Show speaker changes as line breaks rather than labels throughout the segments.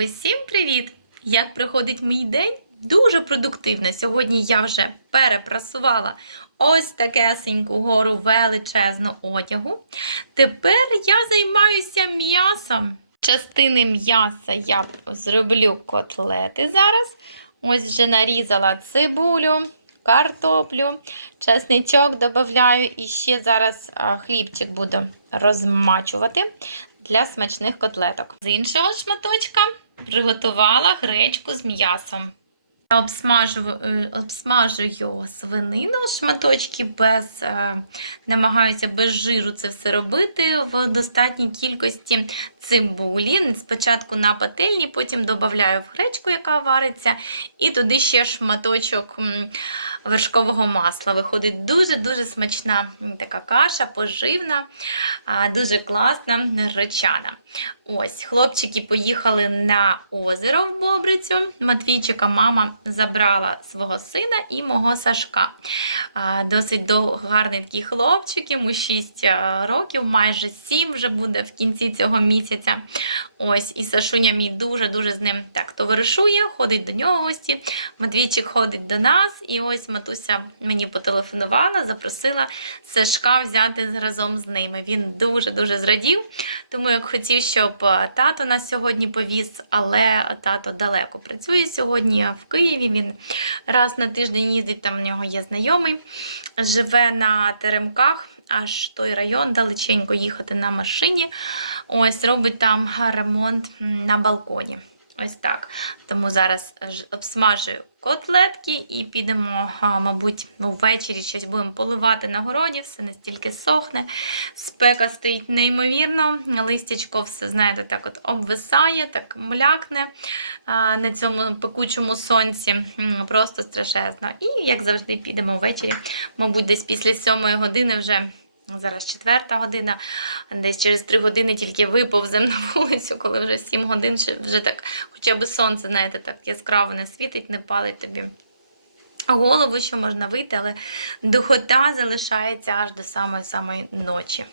Усім привіт! Як проходить мій день? Дуже продуктивно. Сьогодні я вже перепрасувала ось такесеньку гору величезну одягу. Тепер я займаюся м'ясом. Частини м'яса я зроблю котлети зараз. Ось вже нарізала цибулю, картоплю, чесничок додаю і ще зараз хлібчик буду розмачувати для смачних котлеток. З іншого шматочка приготувала гречку з м'ясом. Я обсмажу, е, обсмажую свинину шматочки без е, намагаюся без жиру це все робити в достатній кількості цибулі. Спочатку на пательні, потім додаю в гречку, яка вариться, і туди ще шматочок вершкового масла. Виходить дуже-дуже смачна така каша, поживна, дуже класна, гречана. Ось, хлопчики поїхали на озеро в Бобрицю. Матвійчика мама забрала свого сина і мого Сашка. Досить гарний такий хлопчик, йому 6 років, майже 7 вже буде в кінці цього місяця. Ось, і Сашуня мій дуже-дуже з ним так товаришує, ходить до нього гості. Матвійчик ходить до нас, і ось матуся мені потелефонувала, запросила Сашка взяти разом з ними. Він дуже-дуже зрадів, тому як хотів, щоб е, тато нас сьогодні повіз, але тато далеко працює сьогодні в Києві. Він раз на тиждень їздить, там в нього є знайомий, живе на теремках. Аж той район далеченько їхати на машині. Ось робить там ремонт на балконі. Ось так. Тому зараз ж обсмажую котлетки і підемо, мабуть, ну, ввечері щось будемо поливати на городі, все настільки сохне. Спека стоїть неймовірно, листячко все, знаєте, так от обвисає, так млякне на цьому пекучому сонці. Просто страшезно. І, як завжди, підемо ввечері, мабуть, десь після сьомої години вже. Зараз четверта година, десь через три години тільки виповзем на вулицю, коли вже сім годин, вже так, хоча б сонце, знаєте, так яскраво не світить, не палить тобі голову, що можна вийти, але духота залишається аж до самої самої ночі.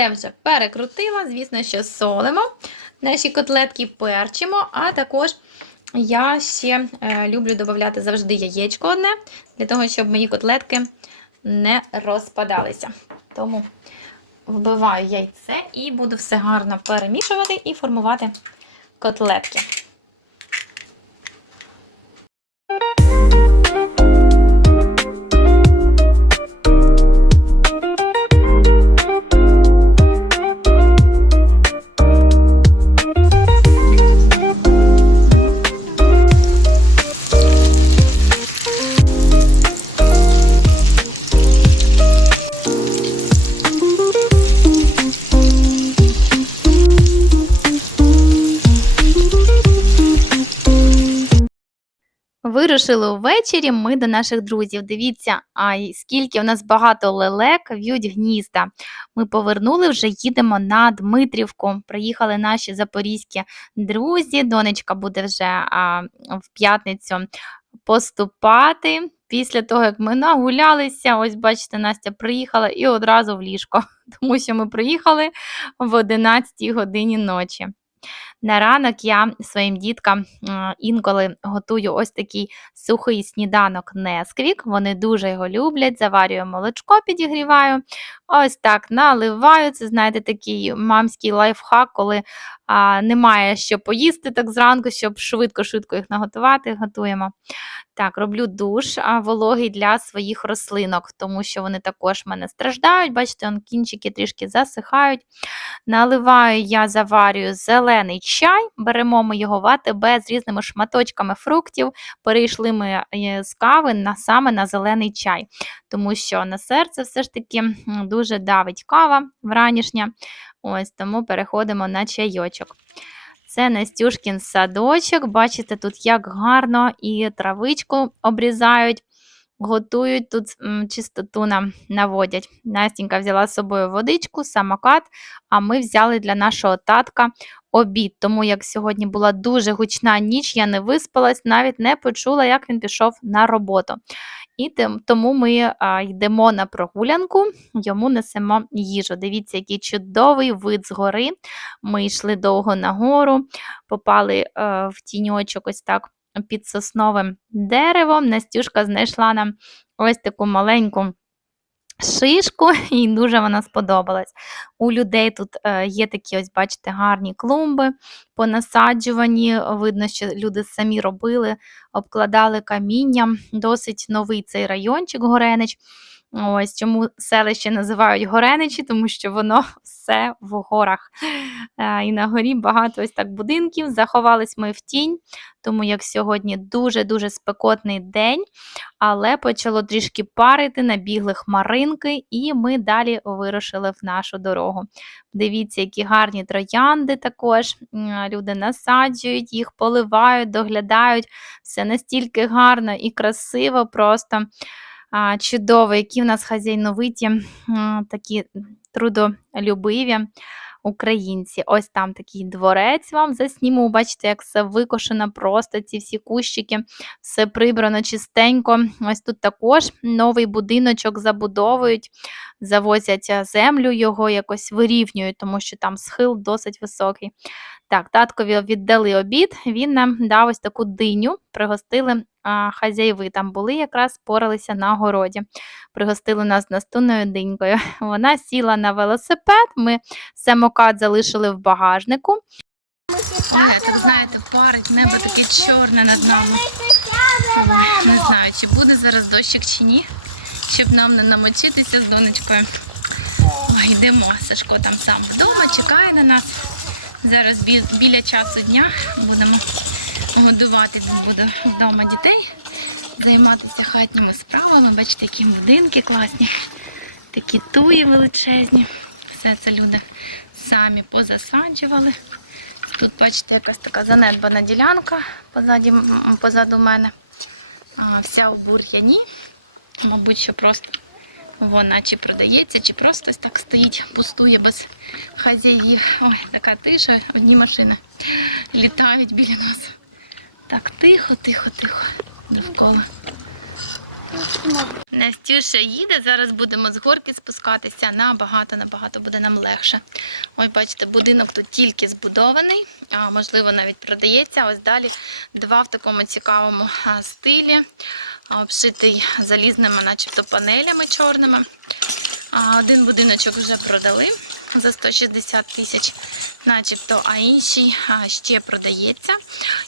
Все вже перекрутила. Звісно, що солимо. Наші котлетки перчимо, а також я ще е, люблю додати завжди яєчко одне, для того, щоб мої котлетки не розпадалися. Тому вбиваю яйце і буду все гарно перемішувати і формувати котлетки. Вирушили ввечері ми до наших друзів. Дивіться, а скільки у нас багато лелек в'ють гнізда. Ми повернули, вже їдемо на Дмитрівку. Приїхали наші запорізькі друзі. Донечка буде вже а, в п'ятницю поступати. Після того, як ми нагулялися, ось бачите, Настя приїхала і одразу в ліжко, тому що ми приїхали в 11 годині ночі. На ранок я своїм діткам е, інколи готую ось такий сухий сніданок Несквік. Вони дуже його люблять. Заварюю молочко, підігріваю. Ось так наливаю. Це, знаєте, такий мамський лайфхак, коли а, немає що поїсти так зранку, щоб швидко-швидко їх наготувати. Готуємо. Так, роблю душ а, вологий для своїх рослинок, тому що вони також в мене страждають. Бачите, он кінчики трішки засихають. Наливаю я заварюю зелений чай, беремо ми його в АТБ з різними шматочками фруктів. Перейшли ми е, з кави на саме на зелений чай, тому що на серце все ж таки дуже давить кава вранішня. Ось тому переходимо на чайочок. Це Настюшкін садочок. Бачите, тут як гарно і травичку обрізають.
готують тут чистоту нам наводять. Настінька взяла з собою водичку, самокат, а ми взяли для нашого татка обід. Тому як сьогодні була дуже гучна ніч, я не виспалась, навіть не почула, як він пішов на роботу. І тому ми йдемо на прогулянку, йому несемо їжу. Дивіться, який чудовий вид з гори. Ми йшли довго нагору, попали е, в тіньочок ось так під сосновим деревом. Настюшка знайшла нам ось таку маленьку шишку, і дуже вона сподобалась. У людей тут е, є такі, ось, бачите, гарні клумби понасаджувані. Видно, що люди самі робили, обкладали камінням. Досить новий цей райончик Горенич. Ось чому селище називають Гореничі, тому що воно все в горах. Е, І на горі багато ось так будинків. Заховались ми в тінь, тому як сьогодні дуже-дуже спекотний день, але почало трішки парити, набігли хмаринки, і ми далі вирушили в нашу дорогу. Дивіться, які гарні троянди також. Люди насаджують їх, поливають, доглядають. Все настільки гарно і красиво, просто чудово, які в нас хазяйновиті, такі трудолюбиві українці. Ось там такий дворець вам засніму. Бачите, як все викошено, просто ці всі кущики, все прибрано чистенько. Ось тут також новий будиночок забудовують, завозять землю, його якось вирівнюють, тому що там схил досить високий. Так, таткові віддали обід, він нам дав ось таку диню, пригостили а, хазяїви. Там були якраз поралися на городі. Пригостили нас настунною динькою. Вона сіла на велосипед. Ми самокат залишили в багажнику.
Так знаєте, парить небо таке чорне над нами. Не знаю, чи буде зараз дощик чи ні, щоб нам не намочитися з донечкою. Ой, йдемо. Сашко там сам вдома, чекає на нас. Зараз біля часу дня будемо годувати буде вдома дітей, займатися хатніми справами. Бачите, які будинки класні, такі туї величезні. Все це люди самі позасаджували. Тут, бачите, якась така занедбана ділянка позаді, позаду мене. А, вся в бур'яні. Мабуть, що просто вона чи продається, чи просто так стоїть, пустує без хазяїв. Ой, така тиша, одні машини літають біля нас. Так, тихо, тихо, тихо. Довкола. Настюша їде, зараз будемо з горки спускатися. Набагато, набагато буде нам легше. Ой, бачите, будинок тут тільки збудований, а можливо навіть продається. Ось далі два в такому цікавому стилі, обшитий залізними, начебто, панелями чорними. Один будиночок вже продали за 160 тисяч, начебто, а інший ще продається.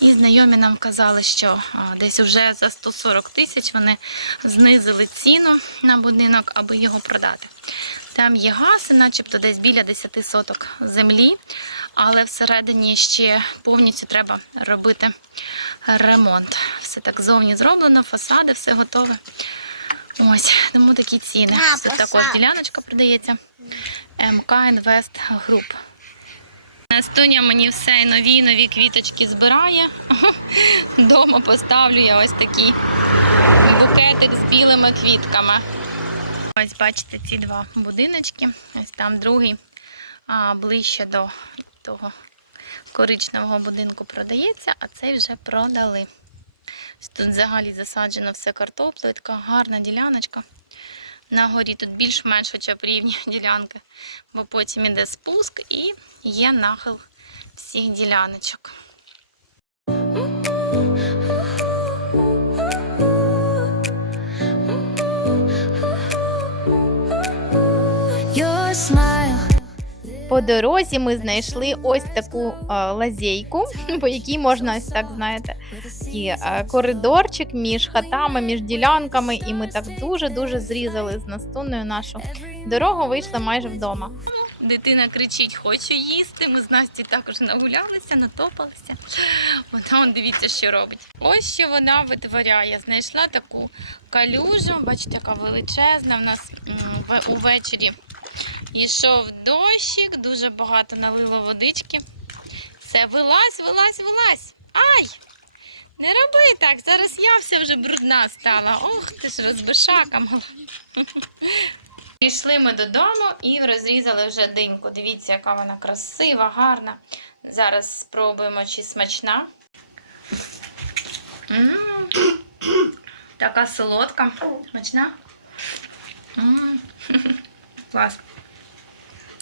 І знайомі нам казали, що десь вже за 140 тисяч вони знизили ціну на будинок, аби його продати. Там є газ, начебто десь біля 10 соток землі, але всередині ще повністю треба робити ремонт. Все так зовні зроблено, фасади, все готове. Ось, тому такі ціни.
А,
Це також діляночка продається. МК Інвест Груп. Настуня мені все нові нові квіточки збирає. Дома поставлю я ось такий букетик з білими квітками. Ось бачите ці два будиночки. Ось там другий а, ближче до того коричневого будинку продається, а цей вже продали. Тут взагалі засаджено все картоплею, така гарна діляночка. На горі тут більш-менш хоча б рівні ділянки, бо потім іде спуск і є нахил всіх діляночок.
По дорозі ми знайшли ось таку е, лазейку, по якій можна ось так, знаєте, такий е, коридорчик між хатами, між ділянками, і ми так дуже-дуже зрізали з настунною нашу дорогу, вийшли майже вдома.
Дитина кричить, хочу їсти. Ми з Насті також нагулялися, натопалися. Вона он, дивіться, що робить. Ось що вона витворяє. Знайшла таку калюжу, бачите, яка величезна. В нас увечері йшов дощик, дуже багато налило водички. Все, вилазь, вилазь, вилазь. Ай! Не роби так, зараз я вся вже брудна стала. Ох, ти ж розбишака мала. Пішли ми додому і розрізали вже диньку. Дивіться, яка вона красива, гарна. Зараз спробуємо, чи смачна. М, Така солодка. Смачна. М, Клас.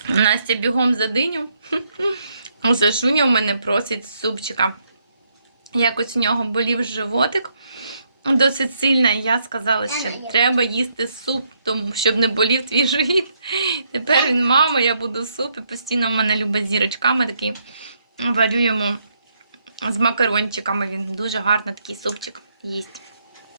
Настя бігом за диню. Уже Жуня у мене просить супчика. Якось у нього болів животик досить сильно, і я сказала, що треба їсти суп, тому щоб не болів твій живіт. Тепер він, мама, я буду суп, і постійно в мене любить зірочками такий. Варю йому з макарончиками. Він дуже гарно такий супчик їсть.